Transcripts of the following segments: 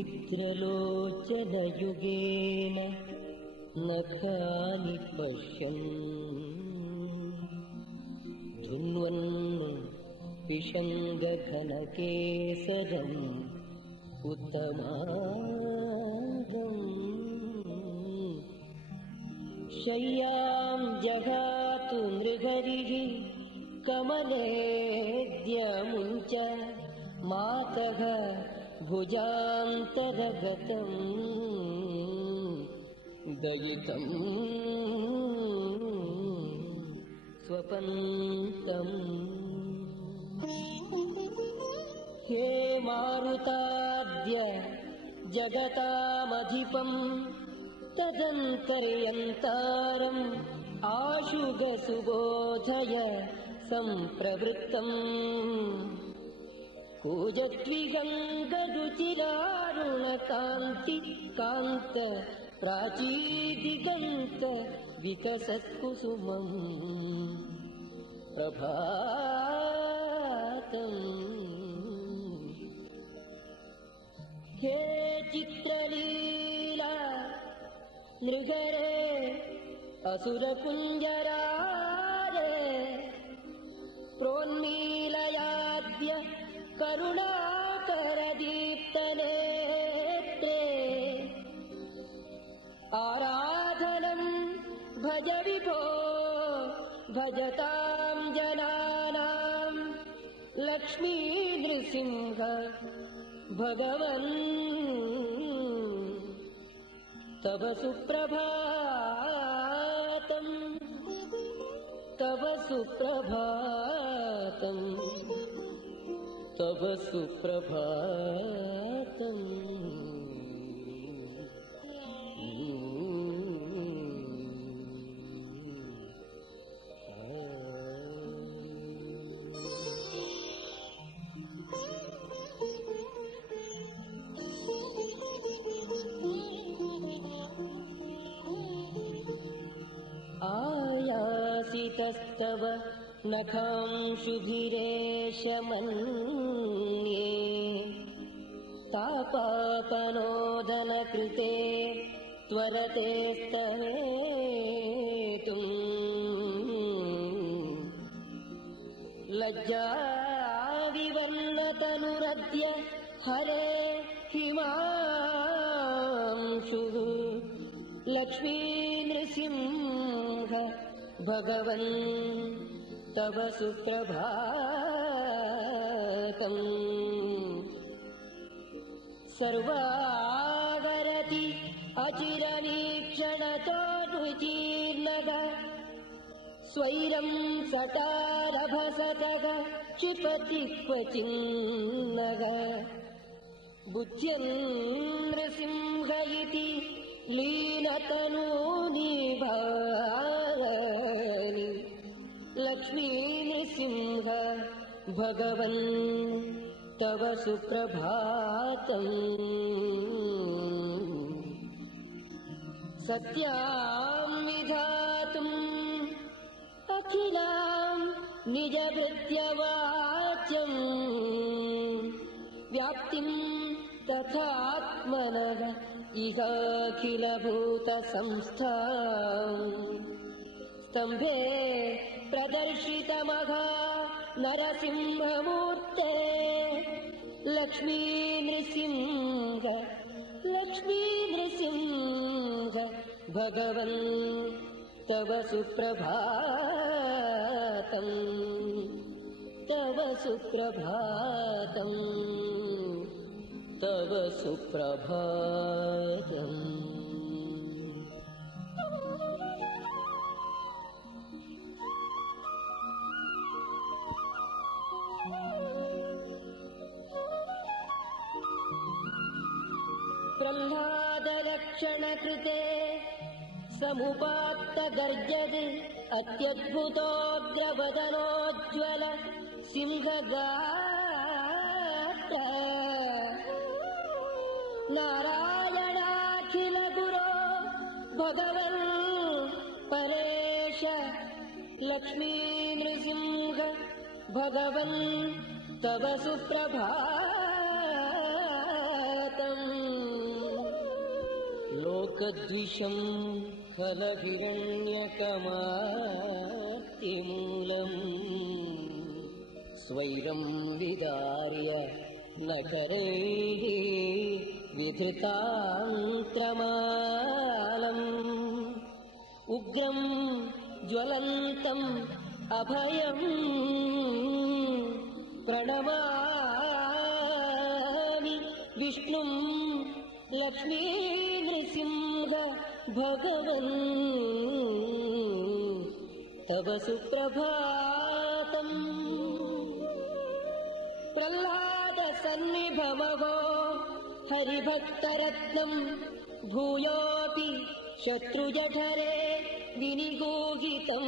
निद्रलोचनयुगेन नखानि पश्यन् धुन्वन् पिशङ्गघनकेसरम् उत्तमादम् शय्यां जगातु नृहरिः कमलेद्यमुञ्च मातः भुजान्तरगतम् दयितम् स्वपन्तम् हे मारुताद्य जगतामधिपम् तदन्तर्यन्तारम् आशुगसुबोधय सम्प्रवृत्तम् कूजद्विगङ्गरुचिरारुणकान्ति कान्त प्राचीदिगन्त विकसत्कुसुमम् प्रभातम् हे चित्रलीला नृगरे असुरकुञ्जरारे प्रोन्मीलयाद्य करुणाकरदीप्तनेत्रे आराधनं भज विभो भजतां जनानां लक्ष्मी नृसिंह भगवन् तव सुप्रभातम् तव सुप्रभातम् तव सुप्रभातम् आयासितस्तव नखांशुभिरेशमन्ये तापापनोदनकृते त्वरते स्तरेतुम् लज्जाविवर्णतनुरद्य हरे हिमांशुः लक्ष्मी नृसिंह भगवन् तव सुप्रभातम् सर्वावरति अचिरवीक्षणतोनुजीर्णः स्वैरं सटारभसतः क्षिपति क्वचिन्नः बुद्ध्यन् नृसिंह इति लीनतनूनिभानि लक्ष्मी नृसिंह भगवन् तव सुप्रभातम् सत्यां विधातुम् अखिलां निजभृत्यवाच्यम् व्याप्तिं तथात्मनः इहाखिलभूतसंस्था स्तम्भे प्रदर्शितमघा नरसिंहमूर्ते लक्ष्मी नृसिंह भगवन् तव सुप्रभातम् तव सुप्रभातम् तव सुप्रभातम् प्रह्लादलक्षणकृते समुपात्तगर्जद् अत्यद्भुतोग्रवदनोज्ज्वल सिंहगात्र नारायणाखिलगुरो भगवन् परेश लक्ष्मी नृसिंह भगवन् तव सुप्रभातम् लोकद्विषं फलहिरण्यकमार्तिमूलम् स्वैरं विदार्य नखरैः विधृतान्त्रमालम् उग्रं ज्वलन्तम् अभयम् प्रणमामि विष्णुं लक्ष्मी नृसिंह भगवन् तव सुप्रभातम् प्रह्लादसन्निभमहो हरिभक्तरत्नं भूयोऽपि शत्रुजठरे विनिगूहितं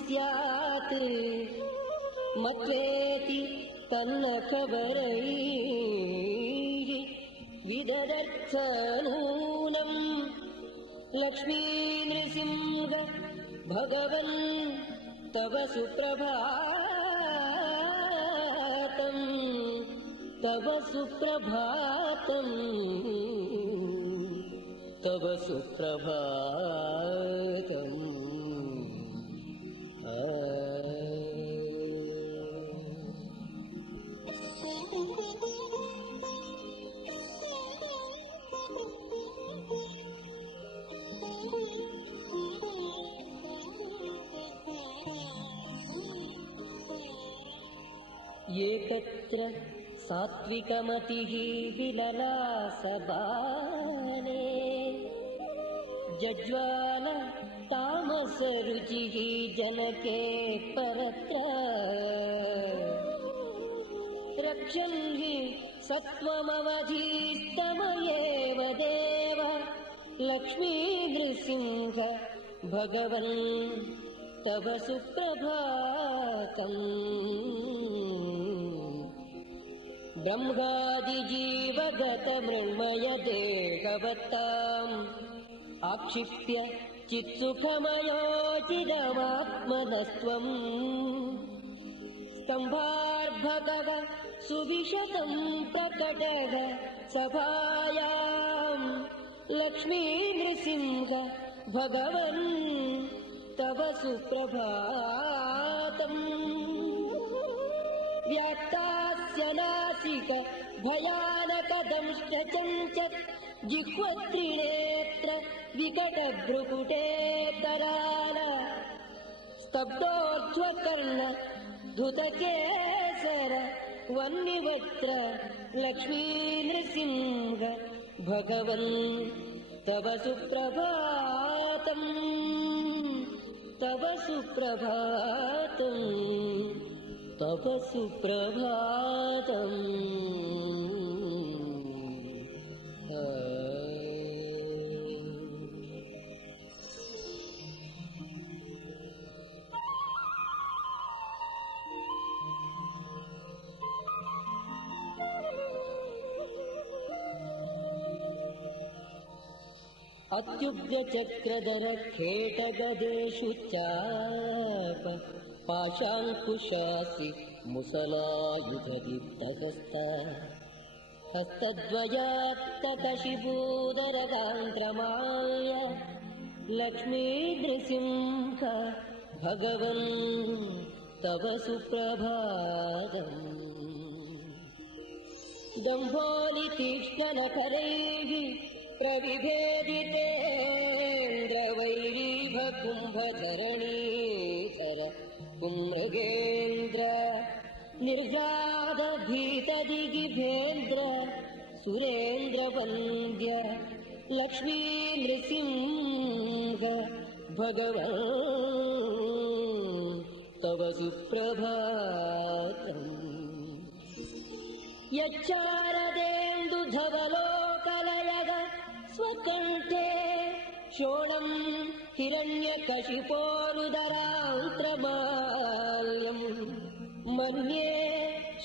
स्यात् मत्वेति तन्नखबरैः विददर्थ नूनम् लक्ष्मी नृसिंह भगवन् तव सुप्रभातम् तव सुप्रभातम् तव सुप्रभातम् एकत्र सात्विकमतिः विललासबाले जज्वाल तामसरुचिः जनके परत्र रक्षन् हि सत्त्वमवधीस्तमयेव देव लक्ष्मी नृसिंह भगवन् तव सुप्रभातम् ब्रह्मादिजीवगतमृण्मय देहवत्ताम् आक्षिप्य चित्सुखमयोचिदमात्मनस्त्वम् स्तम्भार्भकः सुविशतं प्रकटः सभायाम् लक्ष्मी नृसिंह भगवन् तव सुप्रभातम् व्याक्तास्य नासिक भयानकदंष्ट चञ्चत् जिह्वत्रिनेत्र विकटभ्रुकुटेतराल स्तब्धोर्ध्वकर्ण धुतकेसर वह्निवक्त्र लक्ष्मी नृसिंह भगवन् तव सुप्रभातम् तव सुप्रभातम् तव सुप्रभातम् अत्युग्रचक्रधर खेटगदेषु चाप पाशाङ्कुशासि मुसलायुधदीप्तहस्त हस्तद्वयात्तकशिबूदरगान्त्रमाय लक्ष्मी नृसिंह भगवन् तव सुप्रभातम् दम्भोलितीक्ष्णनखरैः प्रविभेदितेन्द्रवैरीभकुम्भधरणीधर पुंमृगेन्द्र निर्गाधभीतदिगिभेन्द्र सुरेन्द्रवन्द्य लक्ष्मी नृसिंह भगवन् तव सुप्रभातम् यच्चारदेन्दुधवलोकलयग स्वकण्ठे शोणं हिरण्यकशिपोरुदरान्त्रमाल्यम् मन्ये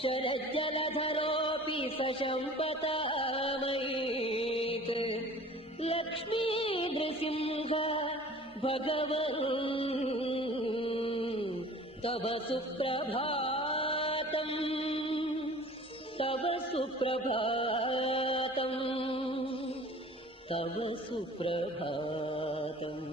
शरज्जलधरोऽपि सशम्पतामयीत् लक्ष्मी नृसिंह भगवन् तव सुप्रभातम् तव सुप्रभातम् तव सुप्रभातम्।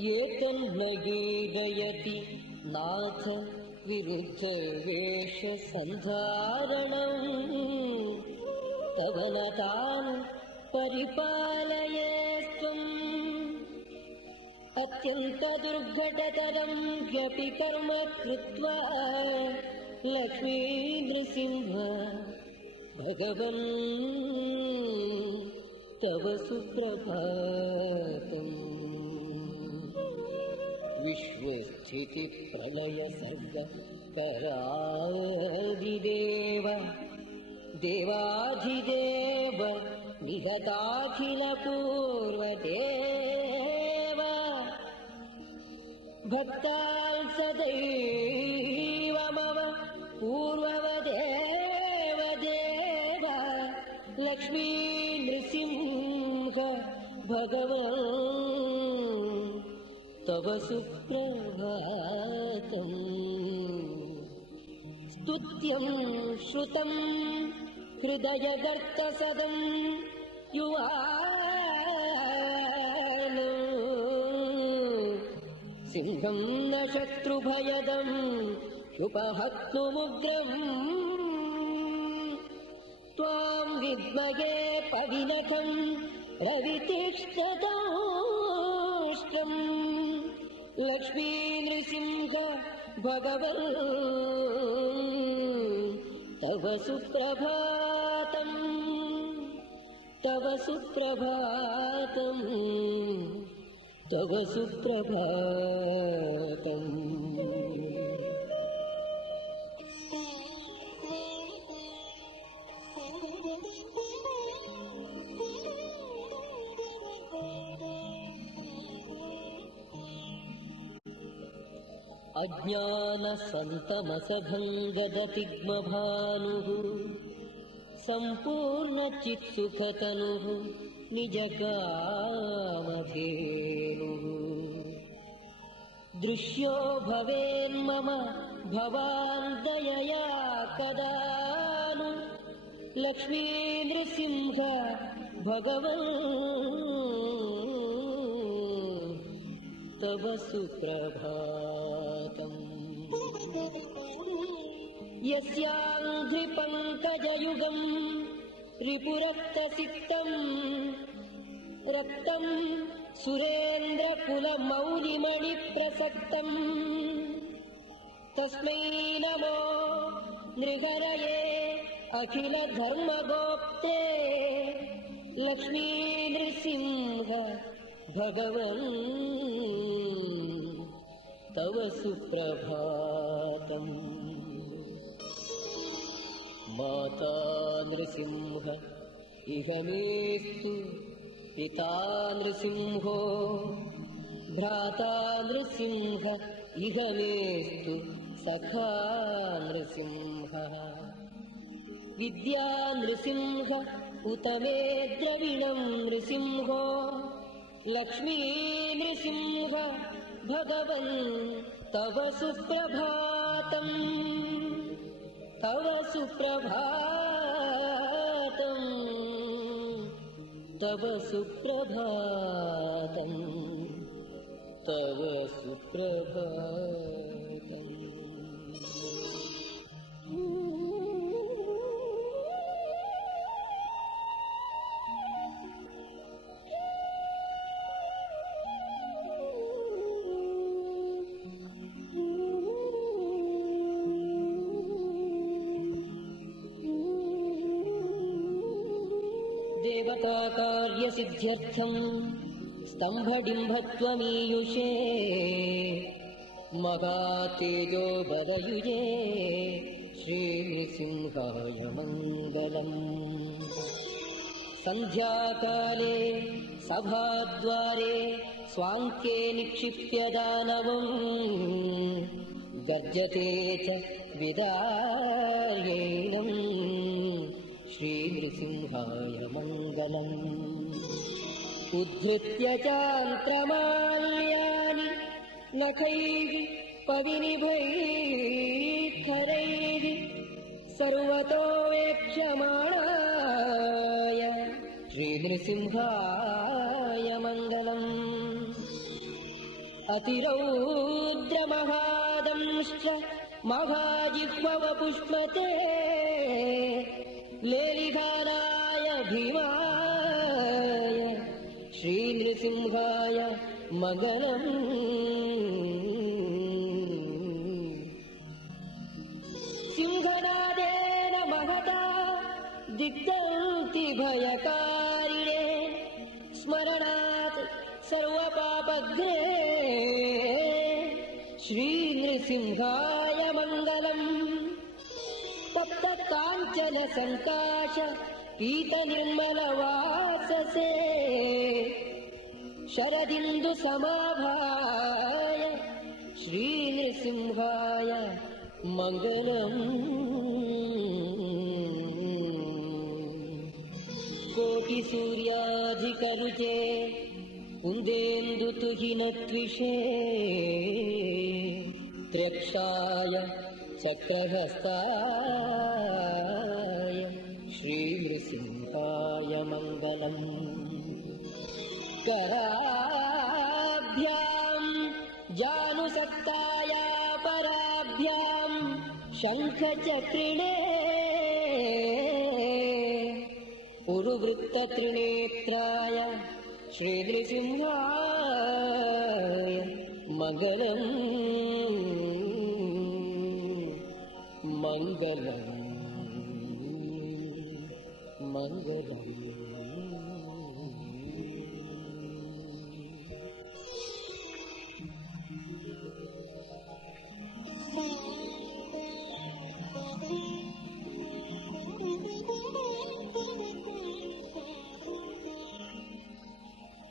एतन्न गीयति नाथ विरुद्धवेषसन्धारणम् तव न तान् परिपालयेस्त्वम्। अत्यन्तदुर्घटतरं ह्यपि कर्म कृत्वा लक्ष्मी नृसिंह भगवन् तव सुप्रभातम्। विश्वस्थितिप्रलयसर्ग कराधिदेव देवाधिदेव निहताखिलपूर्वदेव भक्तान् सदैव मम पूर्ववदेव देव लक्ष्मी नृसिंह भगवन् तव सुप्रभातम्। स्तुत्यं श्रुतं हृदयगर्तसदं युवान् सिंहं न शत्रुभयदं उपहत्तुमुग्रम्। त्वां विद्महे पविनखं रवितीक्ष्णदंष्ट्रम् लक्ष्मी नृसिंह भगवन् तव सुप्रभातम्। तव सुप्रभातम्। तव सुप्रभातम्। अज्ञानसन्तमसभङ्गदतिग्मभानुः सम्पूर्णचित्सुखतनुः निजकामधेनुः दृश्यो भवेन्मम भवान् दयया कदा नु लक्ष्मी नृसिंह भगवन् तव सुप्रभातम्। यस्याङ्घ्रिपङ्कजयुगम् रिपुरक्तसिक्तम् रक्तम् सुरेन्द्रकुलमौलिमणिप्रसक्तम् तस्मै नमो नृहरये अखिलधर्मगोप्ते लक्ष्मी नृसिंह भगवन् तव सुप्रभातम्। माता नृसिंह इह मेस्तु पिता नृसिंहो भ्राता नृसिंह इह मेस्तु सखा नृसिंहः विद्या नृसिंह उत मे द्रविणं नृसिंहो लक्ष्मी नृसिंह भगवन् तव सुप्रभातम्। तव सुप्रभातम्। तव सुप्रभातम्। तव सुप्रभातम्। देवताकार्यसिद्ध्यर्थं स्तम्भडिम्भत्वमीयुषे महातेजो बलयुजे श्रीनृसिंहाय मङ्गलम्। सन्ध्याकाले सभाद्वारे स्वाङ्के निक्षिप्य दानवम् गर्जते च विदार्येणम् श्रीनृसिंहाय मङ्गलम्। उद्धृत्य चान्त्रमाल्यानि नखैः पविनिभैः सर्वतो वेक्ष्यमाणाय श्रीनृसिंहाय मङ्गलम्। अतिरौद्रमहादंश्च महाजिह्ववपुष्पते लेलिहानाय भीमाय श्रीनृसिंहाय मङ्गलम्। सिंहनादेन महता दिग्धन्ति भयकारिणे स्मरणात् सर्वपापघ्ने श्रीनृसिंहाय मङ्गलम्। तप्तकाञ्चन सङ्काश पीतनिर्मलवाससे शरदिन्दुसमाभाय श्रीनृसिंहाय मङ्गलम्। कोटिसूर्याधिकरुचे कुन्देन्दुतुहिनत्विषे त्र्यक्षाय चक्रहस्ताय श्रीनृसिंहाय मङ्गलम्। कराभ्यां जानुसक्ताय पराभ्यां शङ्खचक्रिणे उरुवृत्तत्रिनेत्राय श्रीनृसिंहाय मङ्गलम्। मङ्गलम् मङ्गलम्।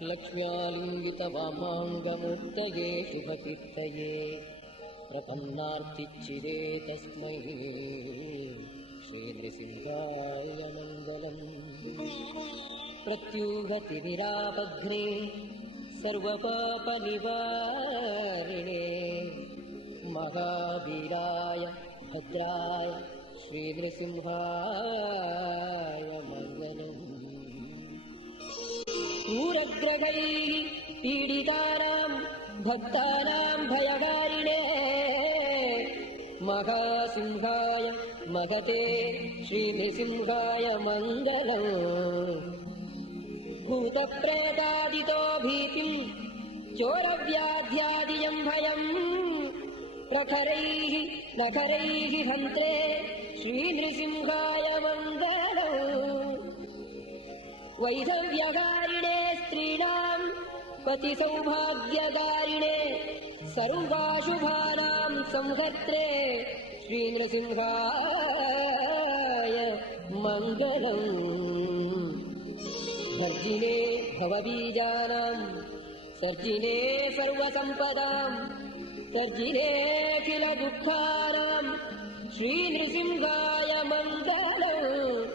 लक्ष्म्यालिङ्गितवामाङ्गमूर्तये शुभकीर्तये प्रपन्नार्तिच्चिरे तस्मै श्रीनृसिंहाय मङ्गलम्। प्रत्युहतिनिरापघ्ने सर्वपापनिवारिणे महावीराय भद्राय श्रीनृसिंहाय मङ्गलम्। पूरग्रहैः पीडितानां भक्तानां भयहारिणे महासिंहाय महते श्रीनृसिंहाय मङ्गलम्। भूतप्रेतादितो भीतिं चोरव्याध्यादियं भयम् प्रखरैः नखरैः हन्त्रे श्रीनृसिंहाय मङ्गलम्। वैधव्यहारिणे स्त्रीणां पतिसौभाग्यकारिणे सर्वाशुभानां संहर्त्रे श्रीनृसिंहाय मङ्गलम्। भर्जिने भवबीजानां सर्जिने सर्वसम्पदां तर्जिनेऽखिल दुःखानां श्रीनृसिंहाय मङ्गलम्।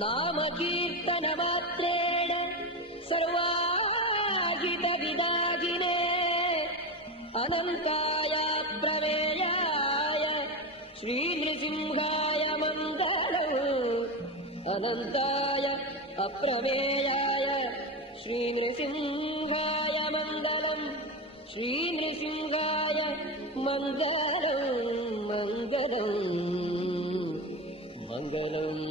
नामकीर्तनमात्रेण सर्वाहितविदागिने अनन्ताय प्रमेयाय श्रीनृसिंहाय मङ्गलम्। अनन्ताय अप्रमेयाय श्रीनृसिंहाय मङ्गलम्। श्रीनृसिंहाय मङ्गलम् मङ्गलम् मङ्गलम्।